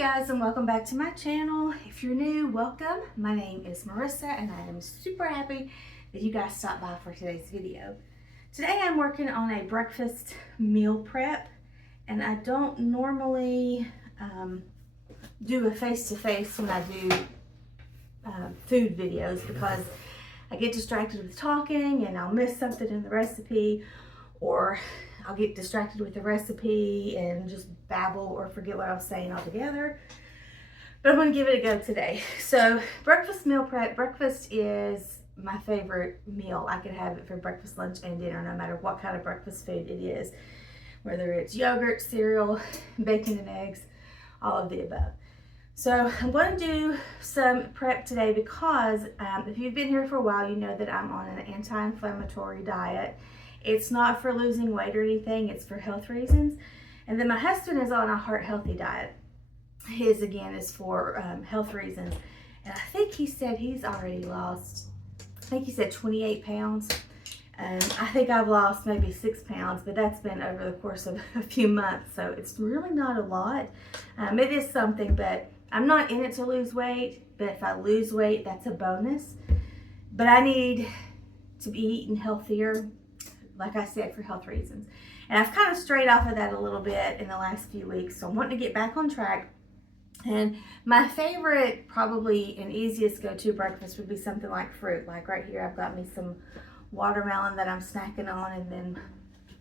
guys, and welcome back to my channel. If you're new, welcome. My name is Marissa and I am super happy that you guys stopped by for today's video. Today I'm working on a breakfast meal prep, and I don't normally do a face-to-face when I do food videos because I get distracted with talking and I'll miss something in the recipe, or I'll get distracted with the recipe and just babble or forget what I was saying altogether. But I'm going to give it a go today. So breakfast meal prep. Breakfast is my favorite meal. I could have it for breakfast, lunch, and dinner, no matter what kind of breakfast food it is. Whether it's yogurt, cereal, bacon and eggs, all of the above. So I'm going to do some prep today because if you've been here for a while, you know that I'm on an anti-inflammatory diet. It's not for losing weight or anything, it's for health reasons. And then my husband is on a heart healthy diet. His, again, is for health reasons. And I think he said he's already lost, I think he said 28 pounds. I think I've lost maybe 6 pounds, but that's been over the course of a few months. So it's really not a lot. It is something, but I'm not in it to lose weight. But if I lose weight, that's a bonus. But I need to be eating healthier, like I said, for health reasons. And I've kind of strayed off of that a little bit in the last few weeks, so I'm wanting to get back on track. And my favorite, probably and easiest go-to breakfast would be something like fruit. Like right here, I've got me some watermelon that I'm snacking on, and then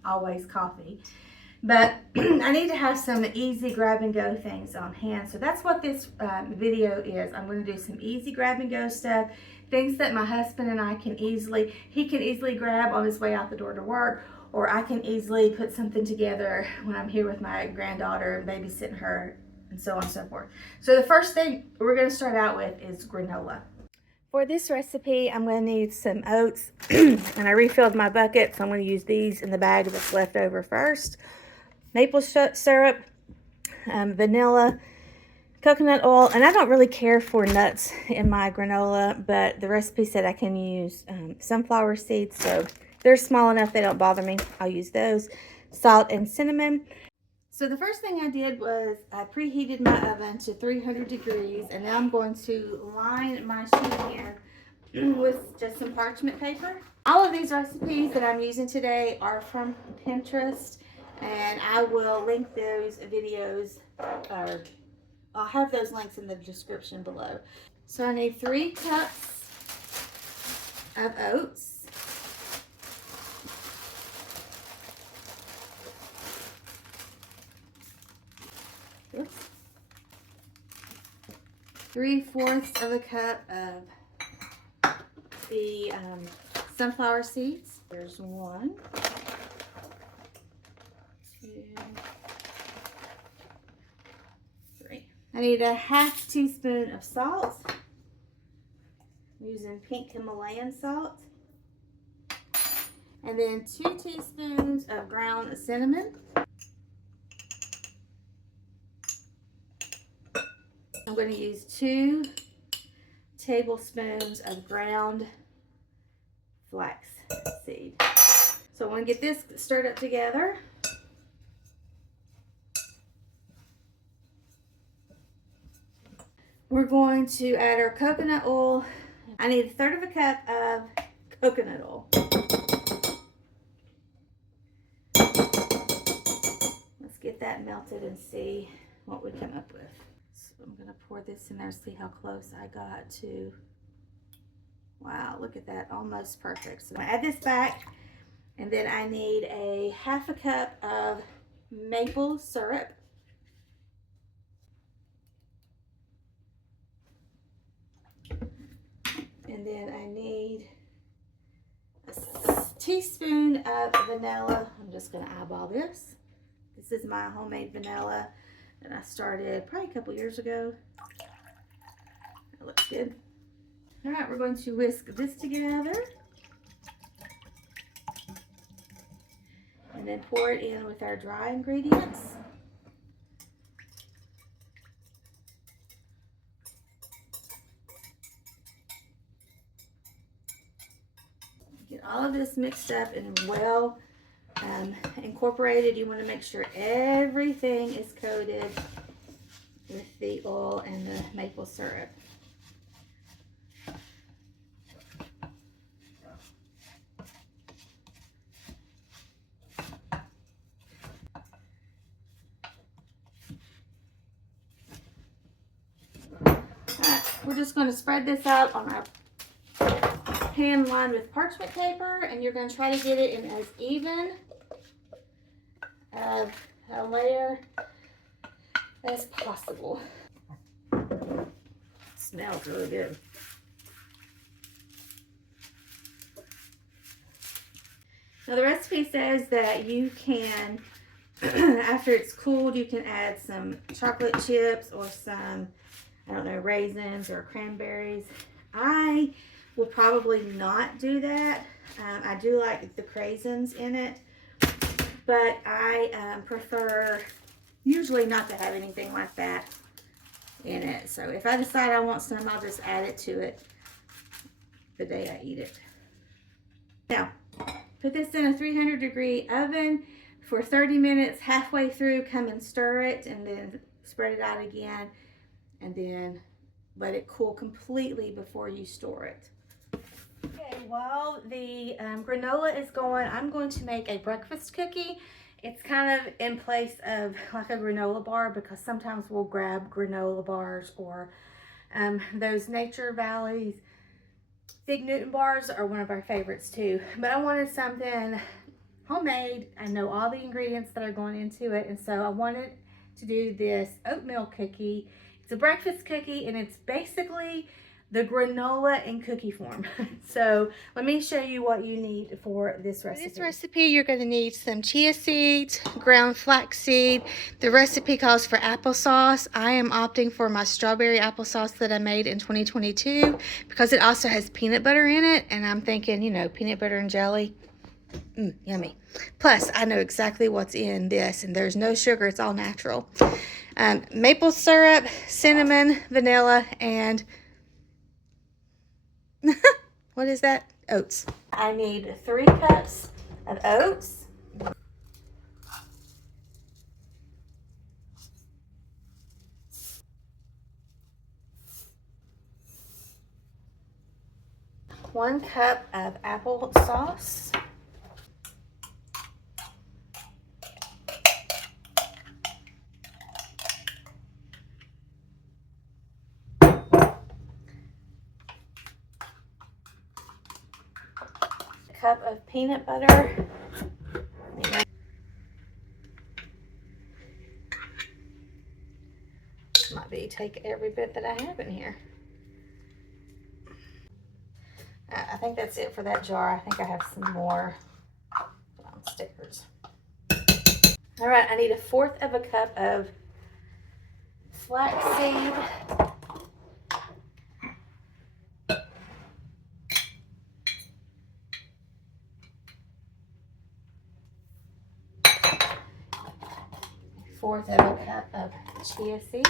always coffee. But I need to have some easy grab and go things on hand. So that's what this video is. I'm going to do some easy grab and go stuff. Things that my husband and I can he can easily grab on his way out the door to work, or I can easily put something together when I'm here with my granddaughter and babysitting her, and so on and so forth. So the first thing we're going to start out with is granola. For this recipe, I'm going to need some oats, and I refilled my bucket, so I'm going to use these in the bag that's left over first. Maple syrup, vanilla, coconut oil, and I don't really care for nuts in my granola, but the recipe said I can use sunflower seeds, so they're small enough they don't bother me. I'll use those. Salt and cinnamon. So the first thing I did was I preheated my oven to 300 degrees, and now I'm going to line my sheet here with just some parchment paper. All of these recipes that I'm using today are from Pinterest, and I will link those videos, or I'll have those links in the description below. So I need 3 cups of oats. Oops. 3/4 of a cup of the sunflower seeds. There's 1, 2, 3. I need a 1/2 teaspoon of salt. I'm using pink Himalayan salt. And then 2 teaspoons of ground cinnamon. I'm going to use 2 tablespoons of ground flax seed. So I want to get this stirred up together. We're going to add our coconut oil. I need 1/3 of a cup of coconut oil. Let's get that melted and see what we come up with. So I'm going to pour this in there, see how close I got to. Wow, look at that, almost perfect. So I'm going to add this back, and then I need a 1/2 cup of maple syrup. And then I need a teaspoon of vanilla. I'm just going to eyeball this. This is my homemade vanilla that I started probably a couple years ago. That looks good. All right, we're going to whisk this together. And then pour it in with our dry ingredients. Get all of this mixed up and well incorporated. You want to make sure everything is coated with the oil and the maple syrup. We're just going to spread this out on our pan lined with parchment paper, and you're going to try to get it in as even of a layer as possible. It smells really good. Now the recipe says that you can, after it's cooled, you can add some chocolate chips or some, I don't know, raisins or cranberries. I will probably not do that. I do like the craisins in it, but I prefer usually not to have anything like that in it. So if I decide I want some, I'll just add it to it the day I eat it. Now, put this in a 300-degree oven for 30 minutes. Halfway through, come and stir it, and then spread it out again, and then let it cool completely before you store it. Okay, while the granola is going, I'm going to make a breakfast cookie. It's kind of in place of like a granola bar, because sometimes we'll grab granola bars or those Nature Valley's Fig Newton bars are one of our favorites too. But I wanted something homemade. I know all the ingredients that are going into it, and so I wanted to do this oatmeal cookie. It's a breakfast cookie, and it's basically the granola in cookie form. So let me show you what you need for this recipe. For this recipe, you're going to need some chia seeds, ground flaxseed. The recipe calls for applesauce. I am opting for my strawberry applesauce that I made in 2022 because it also has peanut butter in it, and I'm thinking, you know, peanut butter and jelly. Yummy. Plus, I know exactly what's in this, and there's no sugar. It's all natural. Maple syrup, cinnamon, vanilla, and what is that? Oats. I need 3 cups of oats. One cup of applesauce. Cup of peanut butter. Might be take every bit that I have in here. I think that's it for that jar. I think I have some more stickers. All right, I need 1/4 of a cup of flaxseed. Fourth of a cup of chia seed.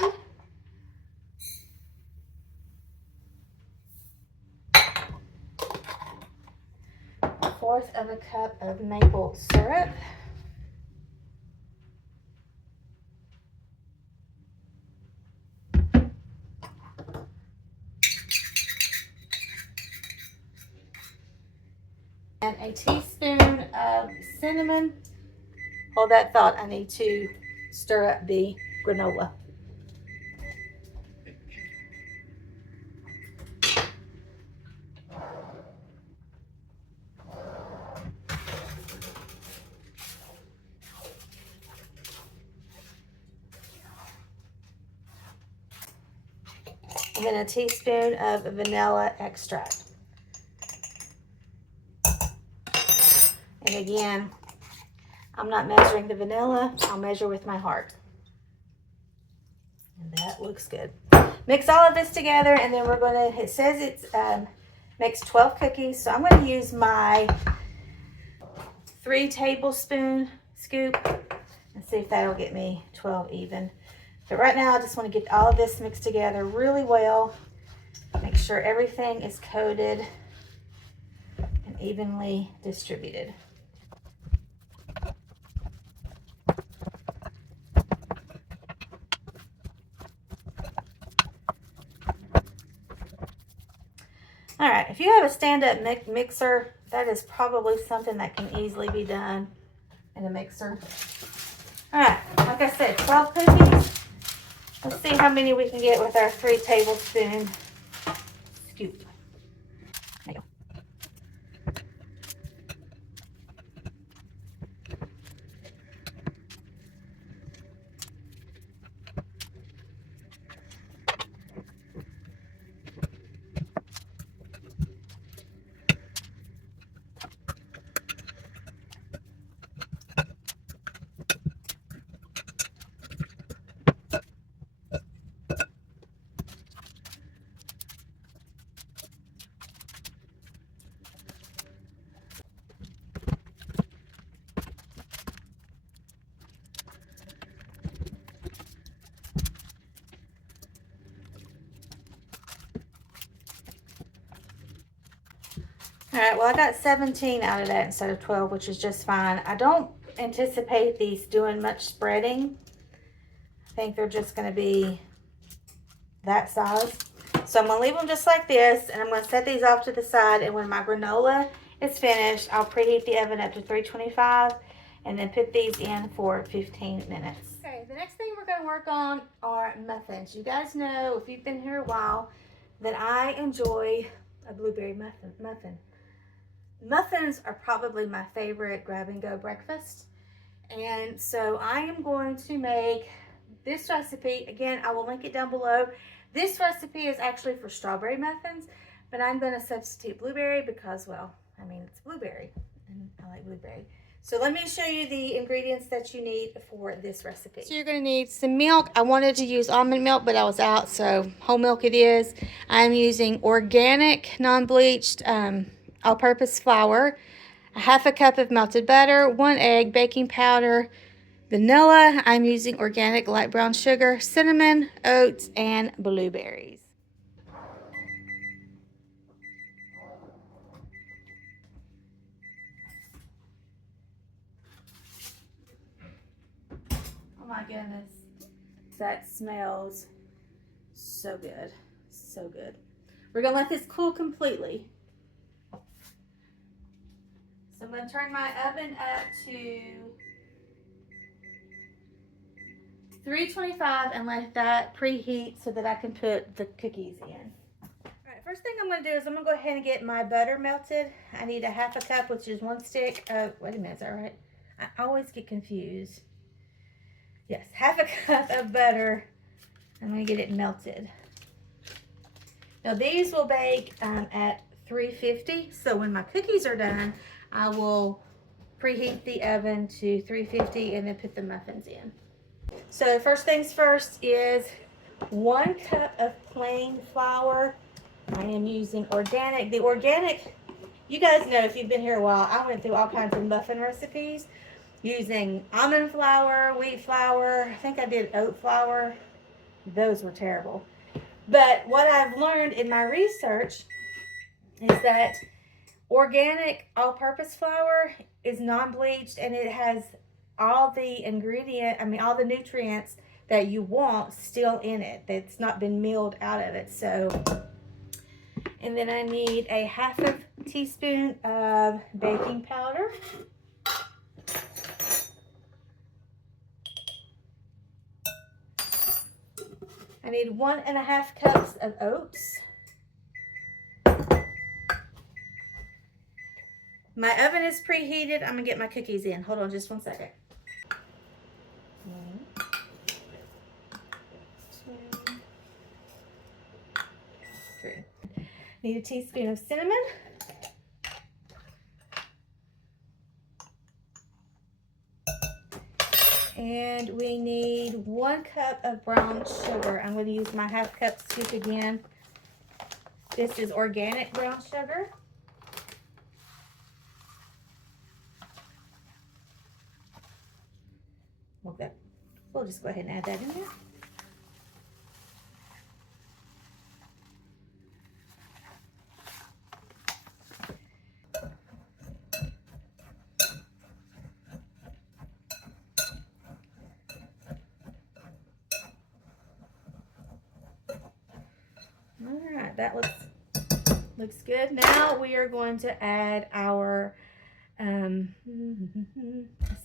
Fourth of a cup of maple syrup. And a teaspoon of cinnamon. Hold that thought, I need to stir up the granola. And then a teaspoon of vanilla extract. And again, I'm not measuring the vanilla, I'll measure with my heart. And that looks good. Mix all of this together, and then we're gonna, it says it's makes 12 cookies, so I'm gonna use my 3 tablespoon scoop and see if that'll get me 12 even. But right now, I just wanna get all of this mixed together really well. Make sure everything is coated and evenly distributed. All right, if you have a stand-up mixer, that is probably something that can easily be done in a mixer. All right, like I said, 12 cookies. Let's see how many we can get with our 3 tablespoon scoop. There you go. All right, well, I got 17 out of that instead of 12, which is just fine. I don't anticipate these doing much spreading. I think they're just going to be that size. So I'm going to leave them just like this, and I'm going to set these off to the side, and when my granola is finished, I'll preheat the oven up to 325 and then put these in for 15 minutes. Okay, the next thing we're going to work on are muffins. You guys know, if you've been here a while, that I enjoy a blueberry muffin. Muffins are probably my favorite grab-and-go breakfast. And so I am going to make this recipe. Again, I will link it down below. This recipe is actually for strawberry muffins, but I'm going to substitute blueberry because, well, I mean, it's blueberry, and I like blueberry. So let me show you the ingredients that you need for this recipe. So you're going to need some milk. I wanted to use almond milk, but I was out, so whole milk it is. I'm using organic, non-bleached, all-purpose flour, a half a cup of melted butter, 1 egg, baking powder, vanilla. I'm using organic light brown sugar, cinnamon, oats, and blueberries. Oh my goodness, that smells so good, so good. We're gonna let this cool completely. So I'm gonna turn my oven up to 325 and let that preheat so that I can put the cookies in. All right, first thing I'm gonna do is I'm gonna go ahead and get my butter melted. I need a half a cup, which is 1 stick of, wait a minute, is that right? I always get confused. Yes, half a cup of butter. I'm gonna get it melted. Now these will bake at 350, so when my cookies are done, I will preheat the oven to 350 and then put the muffins in. So first things first is 1 cup of plain flour. I am using organic. The organic, you guys know if you've been here a while, I went through all kinds of muffin recipes using almond flour, wheat flour. I think I did oat flour. Those were terrible. But what I've learned in my research is that organic all-purpose flour is non-bleached and it has all the all the nutrients that you want still in it. That's not been milled out of it. So, and then I need a half a teaspoon of baking powder. I need 1.5 cups of oats. My oven is preheated. I'm gonna get my cookies in. Hold on just 1 second. 1, 2, 3. Need a teaspoon of cinnamon. And we need 1 cup of brown sugar. I'm going to use my half cup scoop again. This is organic brown sugar. Okay, we'll just go ahead and add that in there. All right, that looks Looks good. Now we are going to add our, it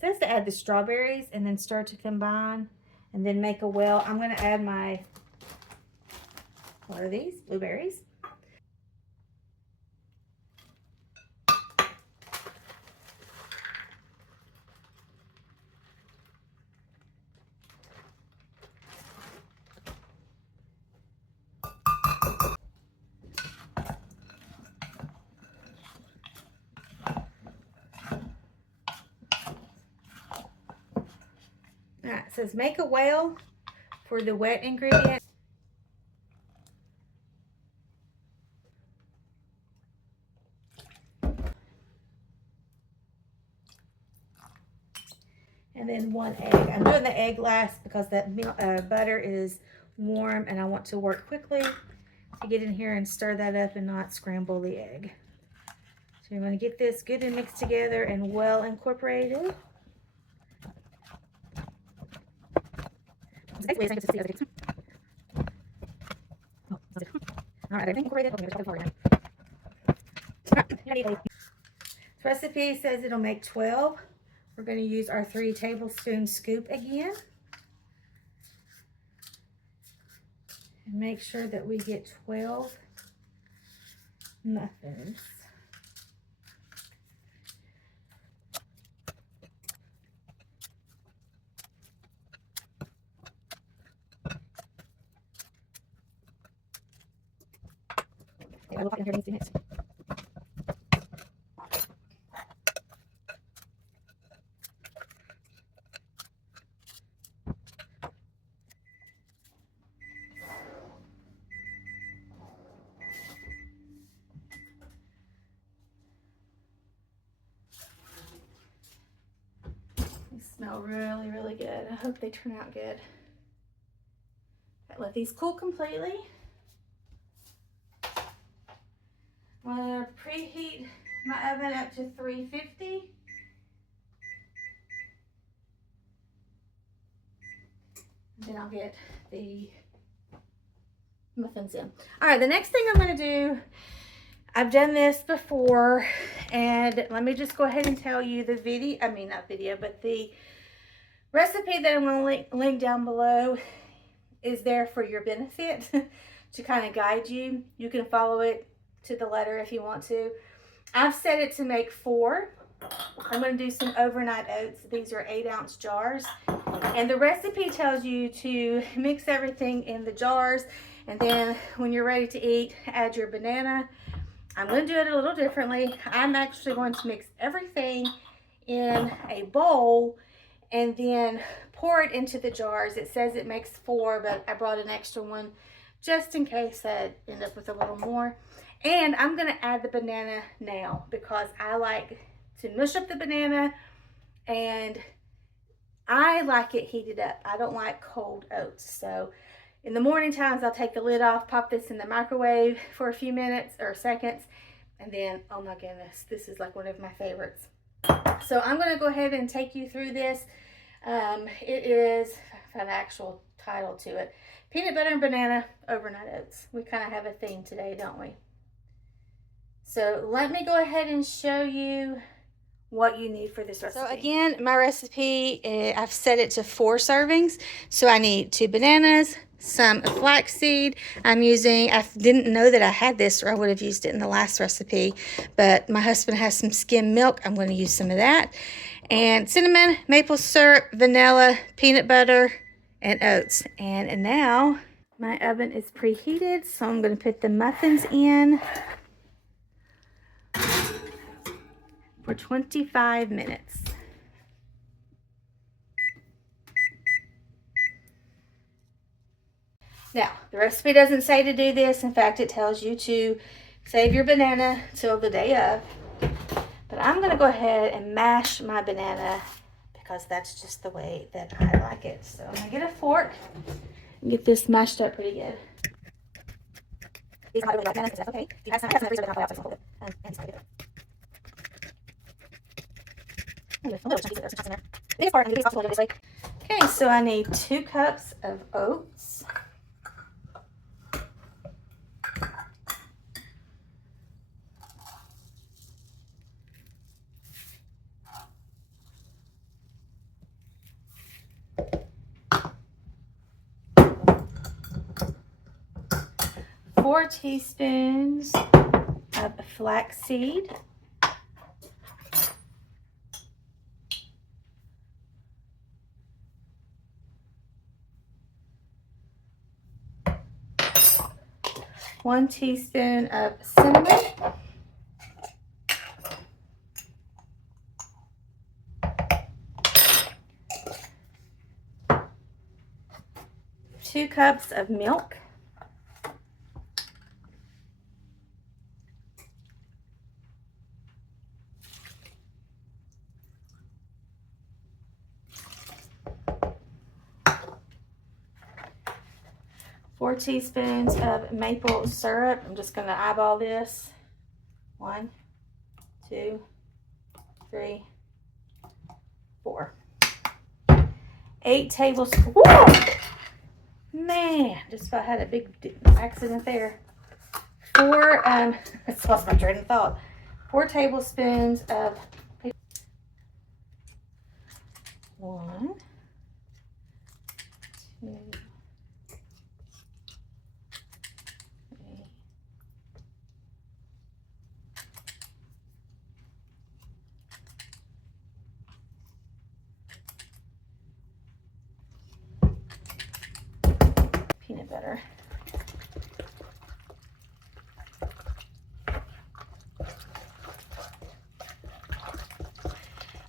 says to add the strawberries and then start to combine and then make a well. I'm going to add my, what are these? Blueberries. All right, it says make a well for the wet ingredient. And then 1 egg. I'm doing the egg last because that butter is warm and I want to work quickly to get in here and stir that up and not scramble the egg. So you're going to get this good and mixed together and well incorporated. All right, everything incorporated. This recipe says it'll make 12. We're going to use our 3 tablespoon scoop again. And make sure that we get 12 muffins. I will here needs to mix. They smell really, really good. I hope they turn out good. Let these cool completely. I'm going to preheat my oven up to 350. And then I'll get the muffins in. All right, the next thing I'm going to do, I've done this before, and let me just go ahead and tell you the video, not video, but the recipe that I'm going to link down below is there for your benefit to kind of guide you. You can follow it to the letter if you want to. I've set it to make 4. I'm going to do some overnight oats. These are 8-ounce jars. And the recipe tells you to mix everything in the jars. And then when you're ready to eat, add your banana. I'm going to do it a little differently. I'm actually going to mix everything in a bowl and then pour it into the jars. It says it makes 4, but I brought an extra one just in case I end up with a little more. And I'm going to add the banana now because I like to mush up the banana and I like it heated up. I don't like cold oats. So in the morning times, I'll take the lid off, pop this in the microwave for a few minutes or seconds, and then, oh my goodness, this is like one of my favorites. So I'm going to go ahead and take you through this. It is an actual title to it. Peanut butter and banana overnight oats. We kind of have a theme today, don't we? So let me go ahead and show you what you need for this recipe. So again, my recipe, I've set it to 4 servings. So I need 2 bananas, some flaxseed. I didn't know that I had this, or I would have used it in the last recipe, but my husband has some skim milk. I'm going to use some of that. And cinnamon, maple syrup, vanilla, peanut butter, and oats. And now my oven is preheated, so I'm going to put the muffins in for 25 minutes. Now, the recipe doesn't say to do this. In fact, it tells you to save your banana till the day of. But I'm going to go ahead and mash my banana because that's just the way that I like it. So I'm going to get a fork and get this mashed up pretty good. These are not really like bananas, that's okay. If you have some in the freezer, but not out, so hold it. And it's good. A little chunky, there's some chunks in there. The biggest part, I'm going to do this way. Okay, so I need 2 cups of oats. 4 teaspoons of flaxseed. 1 teaspoon of cinnamon. 2 cups of milk. 4 teaspoons of maple syrup. I'm just going to eyeball this. 1, 2, 3, 4. 8 tablespoons. Whoa! Man, just about had a big accident there. 4, I lost my train of thought. 4 tablespoons of 1, 2, 3. Peanut butter.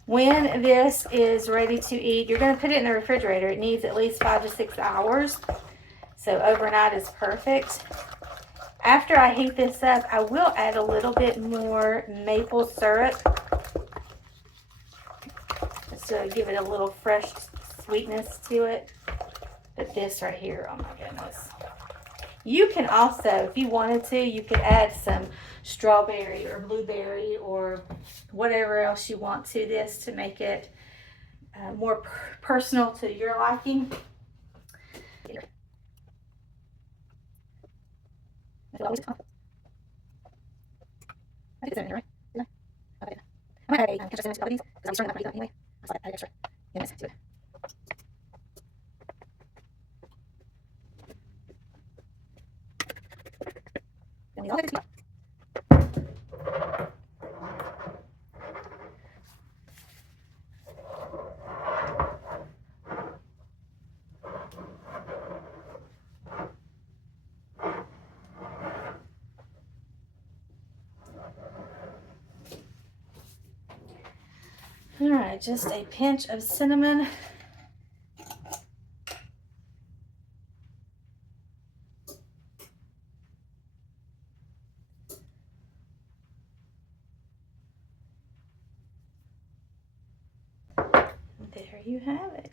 When this is ready to eat, you're going to put it in the refrigerator. It needs at least 5 to 6 hours. So overnight is perfect. After I heat this up, I will add a little bit more maple syrup just to give it a little fresh sweetness to it. But this right here, oh my goodness. You can also, if you wanted to, you could add some strawberry or blueberry or whatever else you want to this to make it more personal to your liking. I think it's in there, right? Okay. I might add a ketchup to these because I'm starting that anyway. I was like, add extra goodness to it. All right, just a pinch of cinnamon. There you have it.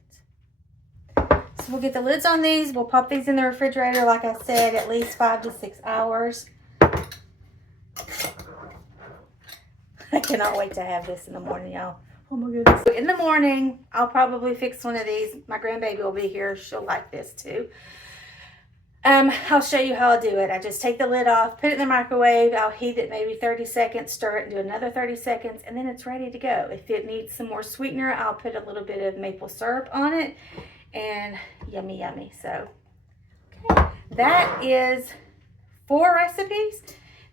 So we'll get the lids on these. We'll pop these in the refrigerator, like I said, at least 5 to 6 hours. I cannot wait to have this in the morning, y'all. Oh my goodness. In the morning, I'll probably fix one of these. My grandbaby will be here. She'll like this too. I'll show you how I do it. I just take the lid off, put it in the microwave. I'll heat it maybe 30 seconds, stir it, and do another 30 seconds, and then it's ready to go. If it needs some more sweetener, I'll put a little bit of maple syrup on it, and yummy, yummy. So, okay. That is 4 recipes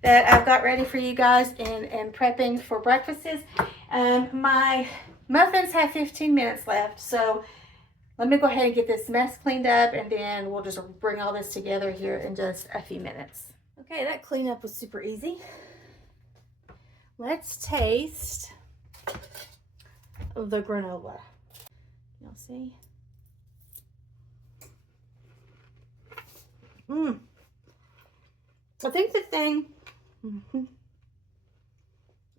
that I've got ready for you guys and prepping for breakfasts. My muffins have 15 minutes left, so let me go ahead and get this mess cleaned up, and then we'll just bring all this together here in just a few minutes. Okay, that cleanup was super easy. Let's taste the granola. Y'all see? I think the thing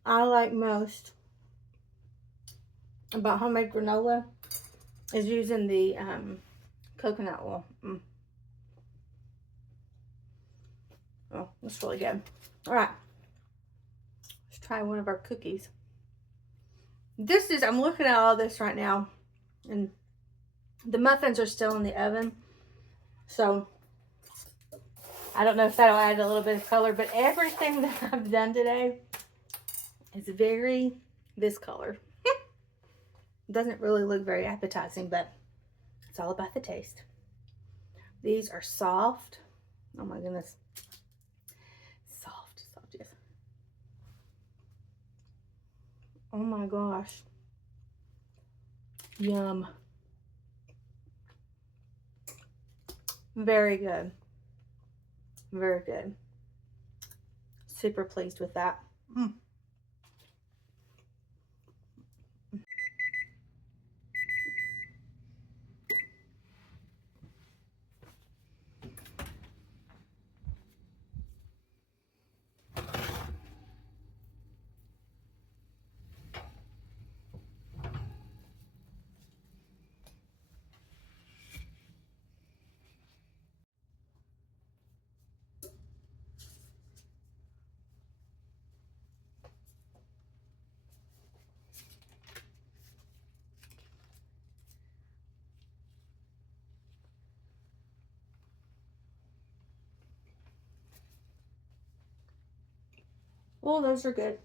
I like most about homemade granola is using the coconut oil. Oh, that's really good. All right, let's try one of our cookies. This is, I'm looking at all this right now, and the muffins are still in the oven, so I don't know if that'll add a little bit of color, but everything that I've done today is very this color. Doesn't really look very appetizing, but it's all about the taste. These are soft. Oh my goodness. Oh my gosh. Yum. Very good. Very good. Super pleased with that. Oh, those are good.